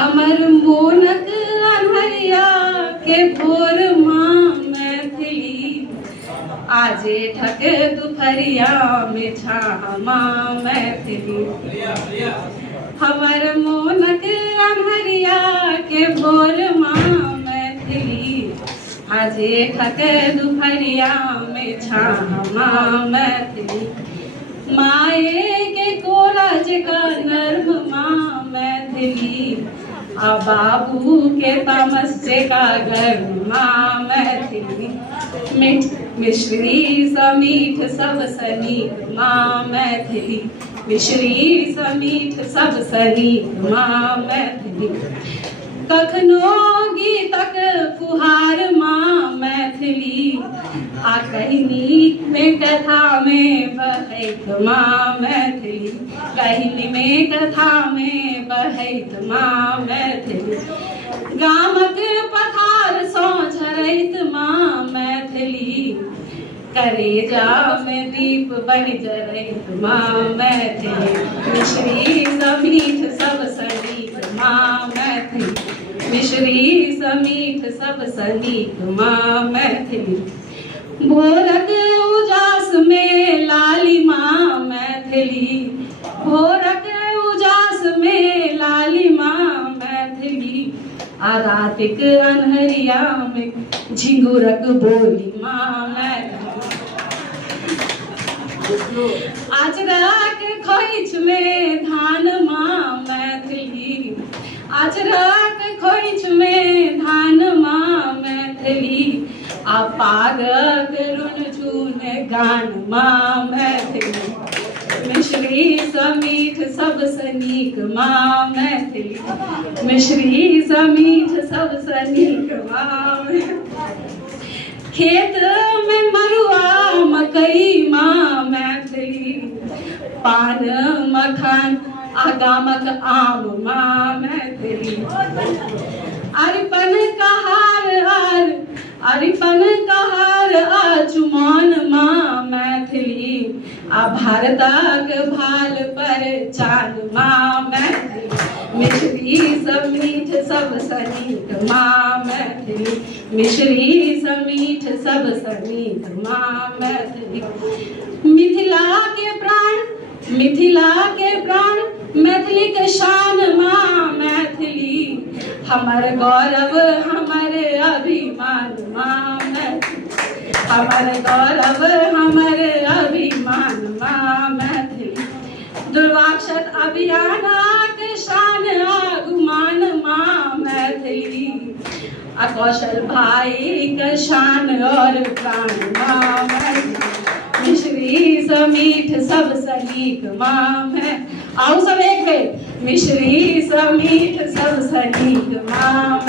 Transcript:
हमर मोनक अन्हरिया के भोर माँ मैथिली, आजे ठक दुपहरिया में छामा मैथिली। हमर मोनक अन्हरिया के भोर माँ मैथिली, आजे ठक दुपहरिया में छामा मैथिली। माए के कोरज का नर्म माँ मैथिली, आ बाबू के तमस्से का गर्म माँ मैथिली। मिश्री समीठ सब सनीक माँ मैथिली, मिश्री समीठ सब सनीक माँ मैथिली। कखनो गीतक फुहार माँ मैथिली, आ कहिनी में कथा में बहैत माँ मैथिली, कहिनी में कथा में बहैत माँ मैथिली। गामक पथार सो झरैत माँ मैथिली, करेजा में दीप बन जरैत माँ मैथिली। मिश्री समीठ सब सनीक माँ मैथिली, मिश्री समीठ सब सनीक माँ मैथिली। भोरक उजास में लाली माँ मैथिली, भोरक उजास में लाली माँ मैथिली। आ रातिक अन्हरिया में झिंगुरक बोली माँ मैथिली। आचरक खोइछ में धान माँ मैथिली, आचरक खोइछ में धान माँ मैथिली। आ पागक रुन झुन गान माँ मैथिली, मिश्री समीठ सब सनीक माँ मैथिली, मिश्री समीठ सब सनीक माँ मैथिली। खेत में मरुआ मकई माँ मैथिली, पान मखान आ गामक आम माँ मैथिली। अरिपन कहार अरिपन कहार आ चुमान माँ मैथिली, आ भारतक भाल पर चान माँ मैथिली। मिश्री समीठ सब सनीक माँ मैथिली, मिश्री समीठ सब सनीक माँ मैथिली। मिथिला के प्राण, मिथिला के प्राण मैथिली के शान माँ मैथिली। हमर गौरव हमर अभिमान माँ मैथिली, हमर गौरव हमर अभिमान माँ मैथिली। दुर्वाक्षत अभियानक शान आगुमान माँ मैथिली, आ कौशल भाई के शान और प्राण माँ मैथिली। मिश्री समीठ सब सनीक माँ मैं, आओ सब एक बेर। मिश्री समीठ सब सनीक माँ।